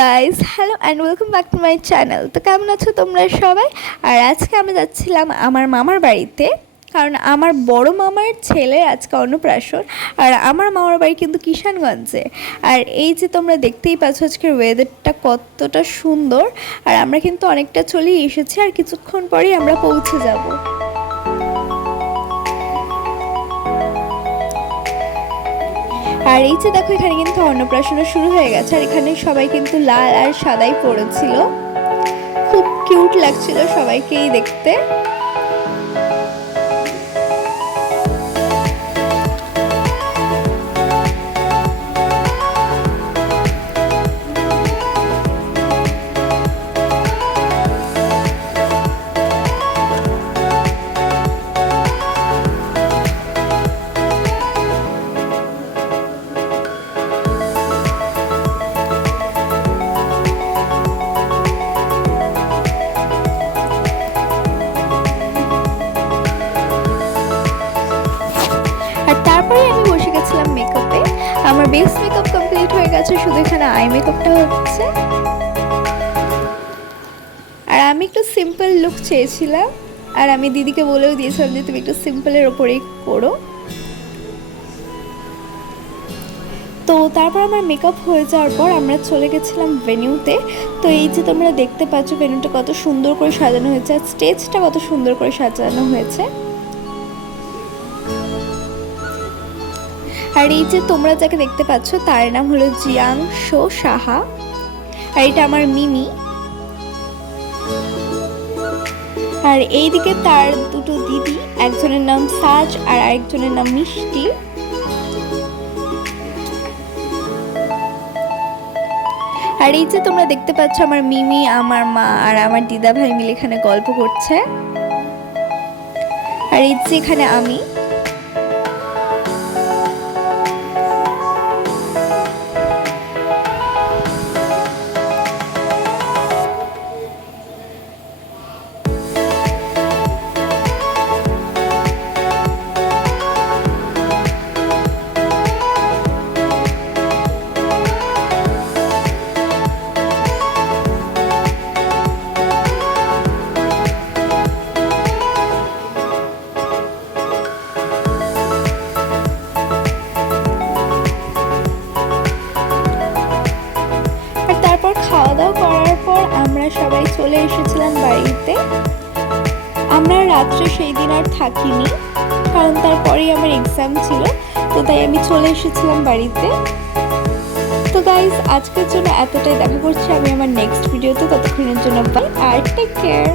Guys, hello and welcome back to my channel. তো কেমন আছো তোমরা সবাই? আর আজকে আমি যাচ্ছিলাম আমার মামার বাড়িতে, কারণ আমার বড় মামার ছেলের আজকে অন্নপ্রাশন। আর আমার মামার বাড়ি কিন্তু কিষানগঞ্জে। আর এই যে তোমরা দেখতেই পাচ্ছ আজকের ওয়েদারটা কতটা সুন্দর। আর আমরা কিন্তু অনেকটা চলেই এসেছি, আর কিছুক্ষণ পরেই আমরা পৌঁছে যাব। আর এই যে দেখো, এখানে কিন্তু অন্নপ্রাশনও শুরু হয়ে গেছে। আর এখানে সবাই কিন্তু লাল আর সাদাই পরেছিল, খুব কিউট লাগছিল সবাইকেই দেখতে। তারপরে আমি বসে গেছিলাম মেকআপে। আমার বেস মেকআপ কমপ্লিট হয়ে গেছে, শুধু এখানে আই মেকআপটা হচ্ছে। আর আমি একটু সিম্পল লুক চেয়েছিলাম, আর আমি দিদিকে বলেও দিয়েছিলাম যে তুমি একটু সিম্পলের ওপরেই করো। তো তারপর আমার মেকআপ হয়ে যাওয়ার পর আমরা চলে গেছিলাম ভেন্যুতে। তো এই যে তোমরা দেখতে পাচ্ছ ভেন্যুটা কত সুন্দর করে সাজানো হয়েছে, আর স্টেজটা কত সুন্দর করে সাজানো হয়েছে। আর এই যে তোমরা যাকে দেখতে পাচ্ছ তার নাম হলো জিয়াংশো সাহা, আর এটা আমার মিমি। আর এইদিকে তার দুটো দিদি, একজনের নাম সাজ আর আরেকজনের নাম মিষ্টি। আর এই যে তোমরা দেখতে পাচ্ছ আমার মিমি, আমার মা আর আমার দিদা ভাই মিলে এখানে গল্প করছে। আর এই যে এখানে আমি। খাওয়া দাওয়া করার পর আমরা সবাই চলে এসেছিলাম বাড়িতে। আমরা রাত্রে সেই দিন আর থাকিনি, কারণ তারপরেই আমার এক্সাম ছিল, তো তাই আমি চলে এসেছিলাম বাড়িতে। তো গাইস, আজকের জন্য এতটাই। দেখা করছি আমি আমার নেক্সট ভিডিওতে। ততক্ষণের জন্য বাই আর টেক কেয়ার।